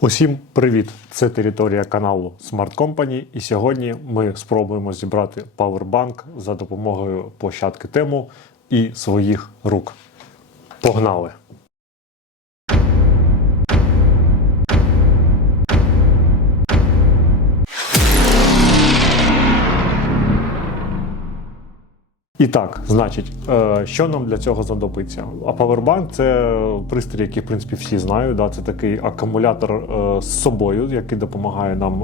Усім привіт! Це територія каналу Smart Company. І сьогодні ми спробуємо зібрати павербанк за допомогою площадки тему і своїх рук. Погнали! І так, значить, е, що нам для цього знадобиться? А Powerbank – це пристрій, який, в принципі, всі знають. Да? Це такий акумулятор е, з собою, який допомагає нам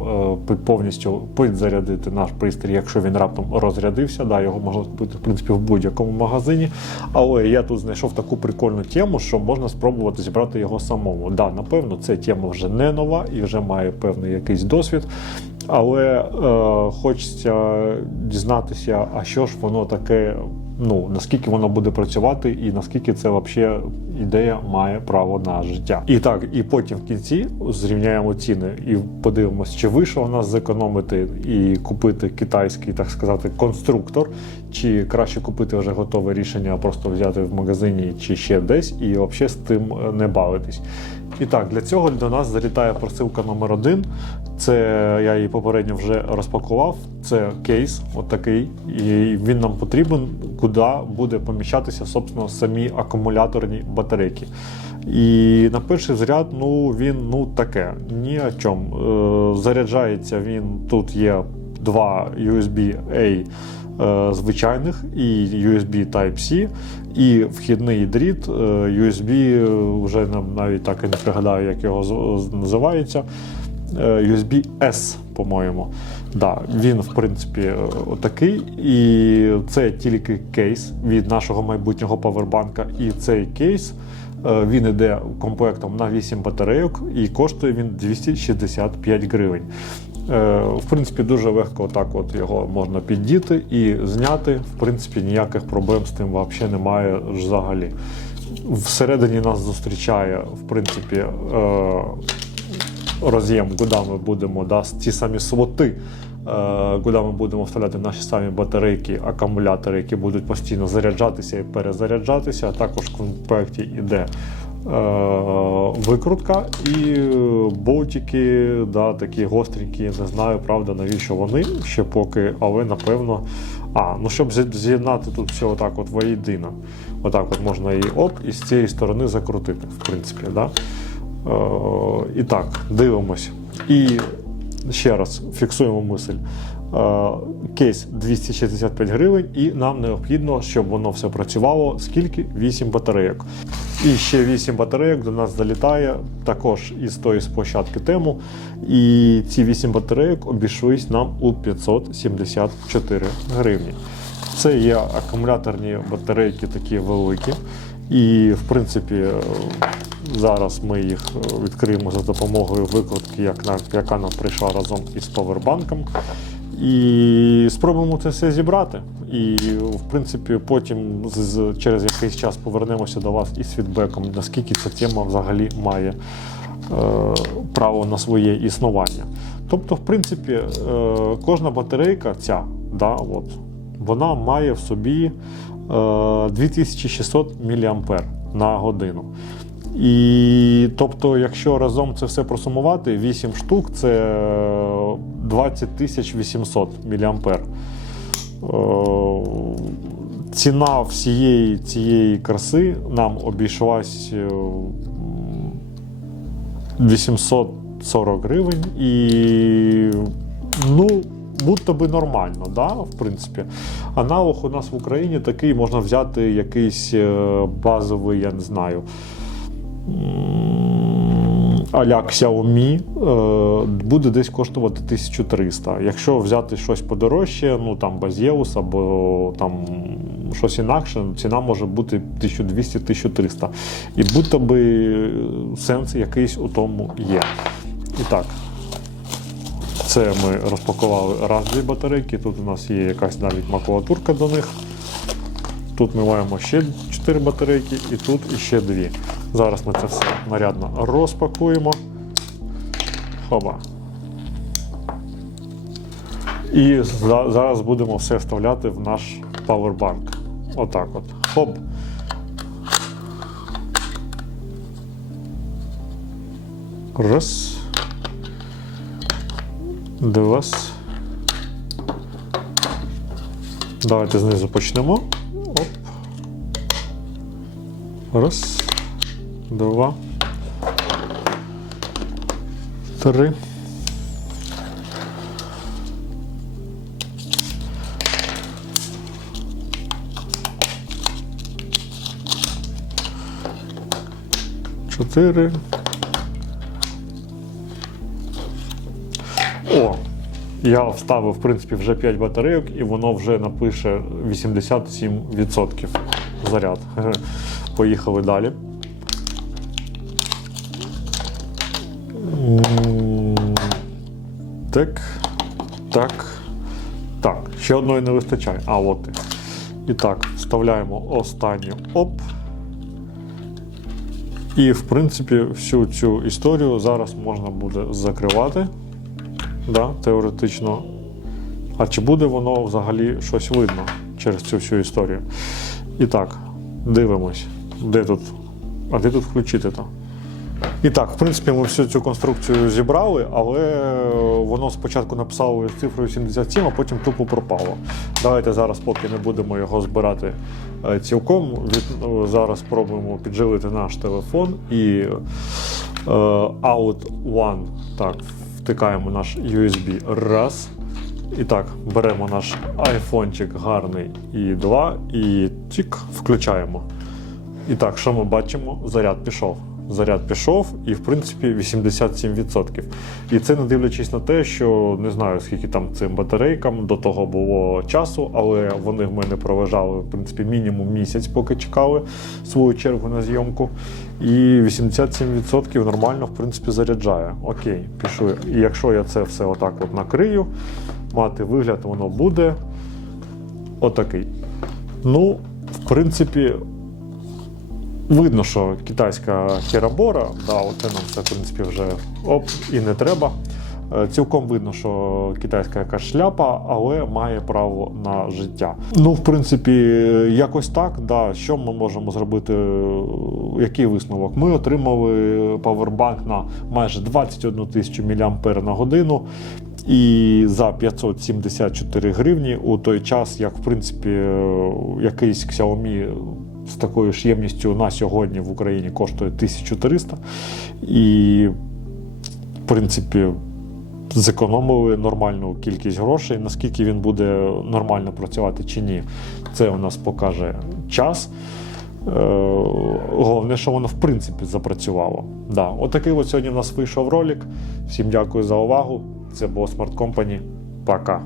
е, повністю підзарядити наш пристрій, якщо він раптом розрядився. Да? Його можна купити, в принципі, в будь-якому магазині. Але я тут знайшов таку прикольну тему, що можна спробувати зібрати його самому. Да, напевно, ця тема вже не нова і вже має певний якийсь досвід. Але е, хочеться дізнатися, а що ж воно таке, ну наскільки воно буде працювати, і наскільки це взагалі ідея має право на життя. І так, і потім в кінці зрівняємо ціни і подивимось, чи вийшло у нас зекономити і купити китайський, так сказати, конструктор, чи краще купити вже готове рішення, просто взяти в магазині чи ще десь, і взагалі з тим не бавитись. І так, для цього до нас залітає просилка номер один. Це я її попередньо вже розпакував. Це кейс, от такий, і він нам потрібен, куди буде поміщатися собственно, самі акумуляторні батарейки. І на перший зряд, ну він ну таке, ні о чому. Е, заряджається він. Тут є два USB-A е, звичайних і USB Type-C, і вхідний дріт е, USB, е, вже навіть так і не пригадаю, як його називається. USB S, по-моєму. Да, він, в принципі, отакий. І це тільки кейс від нашого майбутнього павербанка. І цей кейс він іде комплектом на 8 батарейок і коштує він 265 гривень. Е, В принципі, дуже легко так от його можна піддіти і зняти. В принципі, ніяких проблем з тим взагалі немає взагалі. Всередині нас зустрічає, в принципі, е, роз'єм, куди ми будемо, да, ті самі слоти, е, куди ми будемо вставляти наші самі батарейки, акумулятори, які будуть постійно заряджатися і перезаряджатися. А також в комплекті йде е, викрутка і болтики, да, такі гостренькі, не знаю, правда, навіщо вони ще поки, але напевно. А, ну щоб з'єднати тут все отак от воєдино. Отак от можна її оп, і з цієї сторони закрутити, в принципі. Да? Е, і так, дивимось. І ще раз фіксуємо мисль. Е, Кейс 265 гривень, і нам необхідно, щоб воно все працювало. Скільки? 8 батарейок. І ще 8 батарейок до нас залітає також із тої з тему. І ці 8 батарейок обійшлись нам у 574 гривні. Це є акумуляторні батарейки такі великі. І, в принципі, е, зараз ми їх е, відкриємо за допомогою викладки, яка нам прийшла разом із павербанком. І спробуємо це все зібрати. І, в принципі, потім з, через якийсь час повернемося до вас із фідбеком, наскільки ця тема взагалі має е, право на своє існування. Тобто, в принципі, е, кожна батарейка, ця, да, от, вона має в собі е, 2600 мА на годину. І тобто, якщо разом це все просумувати, 8 штук це 20 800 мА. Е, Ціна всієї цієї краси нам обійшлась е, 840 гривень і ну, будто би нормально, да, в принципі. Аналог у нас в Україні такий можна взяти якийсь е, базовий, я не знаю. А-ля Xiaomi е, буде десь коштувати 1300. Якщо взяти щось подорожче, ну там Базіус або там щось інакше, ціна може бути 1200-1300. І будто би сенс якийсь у тому є. І так, це ми розпакували раз дві батарейки. Тут у нас є якась навіть макулатурка до них. Тут ми маємо ще 4 батарейки і тут іще дві. Зараз ми це все нарядно розпакуємо. Хоба. І за- зараз будемо все вставляти в наш павербанк. Отак от. Хоп. Раз. Девас. Давайте знизу почнемо. Оп. Раз. Два. Три. Чотири. О, я вставив, в принципі, вже 5 батарейок, і воно вже напише 87% заряд. Поїхали далі. Так. Так. Так. Ще одної не вистачає. А, от. І так, вставляємо останню оп. І, в принципі, всю цю історію зараз можна буде закривати. Да, теоретично. А чи буде воно взагалі щось видно через цю всю історію? І так, дивимось, де тут. А де тут включити то? І так, в принципі, ми всю цю конструкцію зібрали, але воно спочатку написало цифрою 77, а потім тупо пропало. Давайте зараз, поки не будемо його збирати е, цілком, від, е, зараз спробуємо підживити наш телефон і е, Out One. Так, втикаємо наш USB. Раз. І так, беремо наш айфончик гарний і два, і тік, включаємо. І так, що ми бачимо? Заряд пішов. Заряд пішов, і в принципі 87%. І це не дивлячись на те, що не знаю скільки там цим батарейкам до того було часу, але вони в мене проважали в принципі мінімум місяць, поки чекали свою чергу на зйомку. І 87% нормально в принципі заряджає. Окей, пішли. І якщо я це все отак от накрию, мати вигляд, воно буде отакий. Ну, в принципі, видно, що китайська херабора, да, оце нам це в принципі вже оп, і не треба. Е, Цілком видно, що китайська якась шляпа, але має право на життя. Ну, в принципі, якось так. Да. Що ми можемо зробити? Який висновок? Ми отримали павербанк на майже 21 тисячу мА на годину. І за 574 гривні у той час, як в принципі якийсь Xiaomi з такою ж ємністю на сьогодні в Україні коштує 1300. І, в принципі, зекономили нормальну кількість грошей. Наскільки він буде нормально працювати чи ні, це у нас покаже час. Е, Головне, що воно в принципі запрацювало. Да. Отакий от сьогодні у нас вийшов ролик. Всім дякую за увагу. Це було Smart Company. Пока.